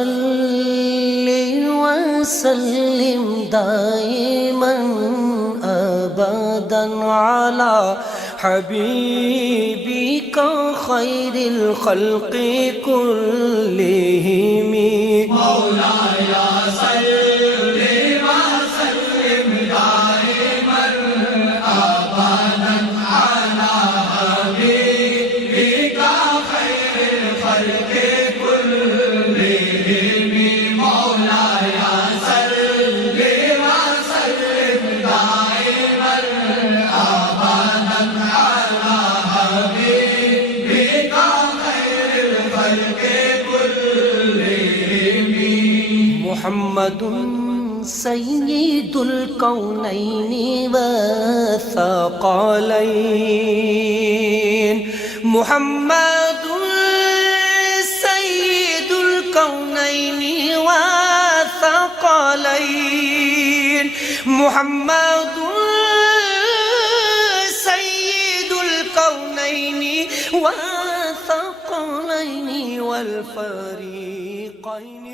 सल्लि वसल्लिम दाइमन अबदन अला हबीबिका खैरिल खल्क़ि कुल्लिहिम मौलाया सल्लि वसल्लिम दाइमन अबदन अला हबीबिका खैरिल खल्क़ि मुहम्मदुन सय्यिदुल कौनैनि व सक़लैन मुहम्मदुन सय्यिदुल कौनैनि व सक़लैन मुहम्मदुन सय्यिदुल कौनैनि व सक़लैन वल फरीक़ैन